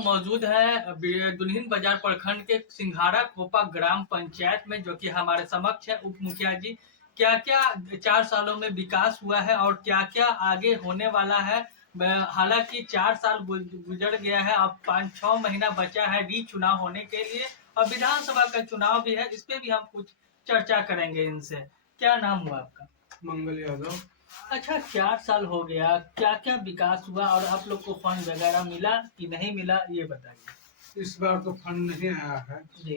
हम मौजूद हैं दुल्हिन बाजार प्रखंड के सिंघाड़ा खोपा ग्राम पंचायत में, जो कि हमारे समक्ष है। उप मुखिया जी, क्या क्या 4 सालों में विकास हुआ है और क्या क्या आगे होने वाला है। हालांकि 4 साल गुजर गया है, अब 5-6 महीना बचा है री चुनाव होने के लिए और विधानसभा का चुनाव भी है। इस पे भी हम कुछ चर्चा करेंगे इनसे। क्या नाम हुआ आपका? मंगल यादव। अच्छा, 4 साल हो गया, क्या क्या विकास हुआ और आप लोग को फंड वगैरह मिला कि नहीं मिला, ये बताइए। इस बार तो फंड नहीं आया है जी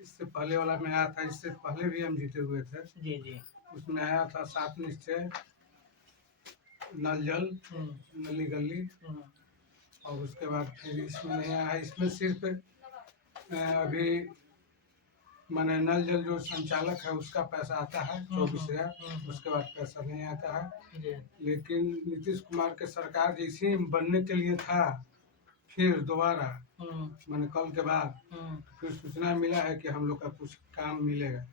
इससे पहले वाला में आया था। इससे पहले भी हम जीते हुए थे। जी जी। उसमें आया था 7 निश्चय, नल जल, नली गली, और उसके बाद फिर इसमें नहीं आया है। इसमें सिर्फ अभी माने नल जल जो संचालक है उसका पैसा आता है 24,000। उसके बाद पैसा नहीं आता है। लेकिन नीतीश कुमार के सरकार जैसे बनने के लिए था, फिर दोबारा मैंने कल के बाद फिर सूचना मिला है कि हम लोग का कुछ काम मिलेगा।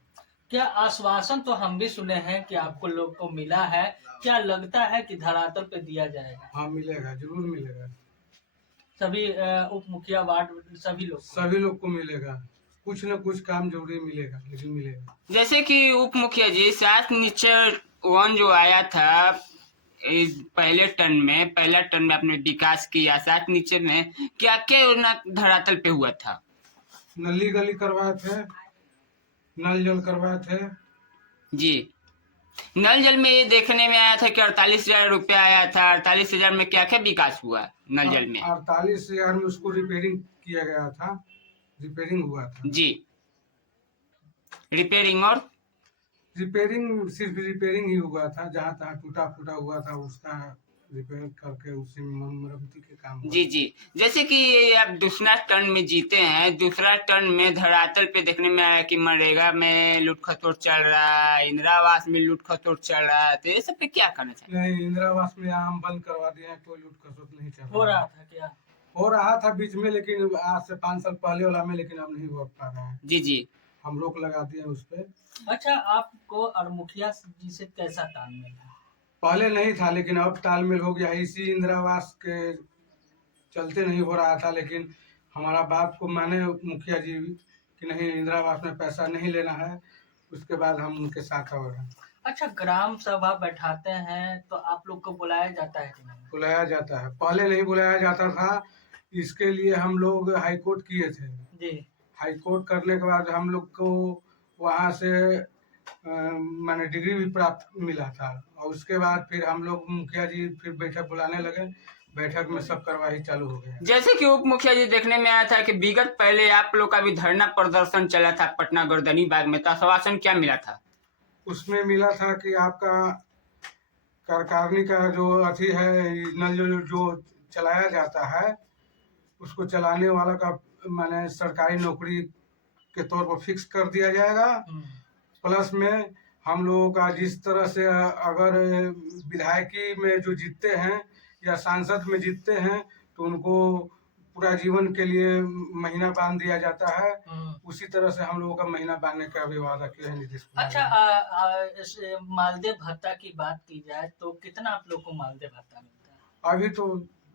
क्या आश्वासन तो हम भी सुने हैं कि आपको लोग को मिला है, क्या लगता है कि धरातल पे दिया जाएगा? हाँ, मिलेगा, जरूर मिलेगा। सभी उप मुखिया वार्ड सभी लोग को मिलेगा। कुछ न कुछ काम जरूरी मिलेगा, लेकिन मिलेगा। जैसे कि उप मुखिया जी, 7 निश्चय 1 जो आया था पहला टर्न में आपने विकास किया। 7 निश्चय में क्या क्या योजना धरातल पे हुआ था? नली गली करवाए थे, नल जल करवाए थे। जी, नल जल में ये देखने में आया था कि 48,000 रुपया आया था। 48,000 में क्या क्या विकास हुआ नल जल में? 48,000 में उसको रिपेयरिंग किया गया था, रिपेयरिंग हुआ था। जी, रिपेयरिंग और सिर्फ रिपेयरिंग ही हुआ था। जहाँ तहाँ टूटा फूटा हुआ था उसका रिपेयर करके उसी मरम्मती के काम हुआ। जी जी। जैसे कि आप दूसरा टर्न में जीते हैं, दूसरा टर्न में धरातल पे देखने में आया कि मनरेगा में लूट खसोट चल रहा है, इंदिरा आवास में लूट खसोट चल रहा है, तो ये सब पे क्या करना चाहिए? नहीं, इंदिरा आवास में आम बंद करवा दिया, कोई लूट खसोट नहीं चल हो रहा था क्या? हो रहा था बीच में, लेकिन आज से 5 साल पहले वाला में, लेकिन अब नहीं हो पा रहा है। जी जी। हम रोक लगा दिए उस पे। अच्छा, आपको और मुखिया जी से कैसा तालमेल है? पहले नहीं था, लेकिन अब तालमेल हो गया। इसी इंदिरा आवास के चलते नहीं हो रहा था, लेकिन हमारा बात को माने मुखिया जी कि नहीं, इंदिरा आवास में पैसा नहीं लेना है। उसके बाद हम उनके साथ हो रहे हैं। अच्छा, ग्राम सभा बैठाते हैं तो आप लोग को बुलाया जाता है कि नहीं? बुलाया जाता है, पहले नहीं बुलाया जाता था। इसके लिए हम लोग हाई कोर्ट किए थे। जी। हाई कोर्ट करने के बाद हम लोग को वहाँ से माने डिग्री भी प्राप्त मिला था, और उसके बाद फिर हम लोग मुखिया जी फिर बैठक बुलाने लगे। बैठक में सब कार्रवाई चालू हो गया। जैसे कि उप मुखिया जी, देखने में आया था कि विगत पहले आप लोग का भी धरना प्रदर्शन चला था पटना गर्दनी बाग में, तो आश्वासन क्या मिला था? उसमें मिला था कि आपका कार्यकारिणी का जो अथी है, नल जो चलाया जाता है, उसको चलाने वाला का माने सरकारी नौकरी के तौर पर फिक्स कर दिया जाएगा। प्लस में हम लोगों का जिस तरह से अगर विधायकी में जो जीतते हैं या सांसद में जीतते हैं, तो उनको पूरा जीवन के लिए महीना बांध दिया जाता है। उसी तरह से हम लोगों का महीना बांधने का भी वादा किया है नीतीश कुमार। अच्छा, मालदेय भत्ता की बात की जाए तो कितना आप लोग को मालदेय भत्ता मिलता है? अभी तो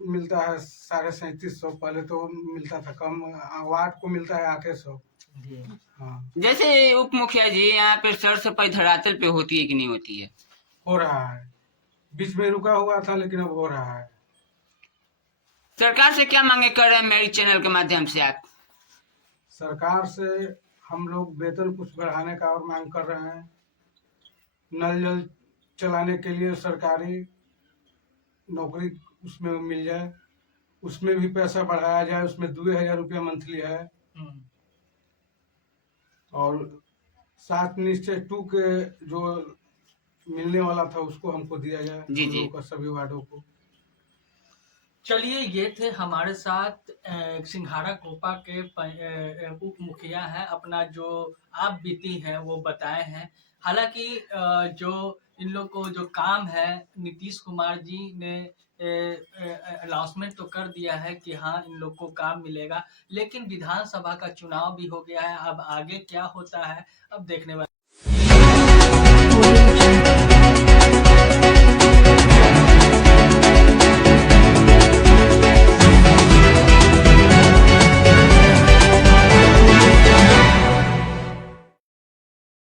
मिलता है 3750। पहले तो मिलता था कम, वार्ड को मिलता है 800। हाँ। जैसे उप मुखिया जी, यहाँ पे सर सफाई धरातल पे होती है कि नहीं होती है? हो रहा है, बीच में रुका हुआ था, लेकिन अब हो रहा है। सरकार से क्या मांगे कर रहे हैं मेरी चैनल के माध्यम से आप? सरकार से हम लोग वेतन कुछ बढ़ाने का और मांग कर रहे हैं। नल जल चलाने के लिए सरकारी नौकरी उसमें मिल जाए, उसमें भी पैसा बढ़ाया जाए। उसमें 2,000 रुपया मंथली है। और 7 निश्चय 2 के जो मिलने वाला था उसको हमको दिया जाए, हम लोगों का सभी वार्डों को। चलिए, ये थे हमारे साथ सिंघाड़ा कोपा के उप मुखिया है। अपना जो आप बीती है वो बताए हैं। हालांकि जो इन लोग को जो काम है, नीतीश कुमार जी ने अनाउंसमेंट तो कर दिया है कि हाँ इन लोग को काम मिलेगा, लेकिन विधानसभा का चुनाव भी हो गया है। अब आगे क्या होता है अब देखने वाला।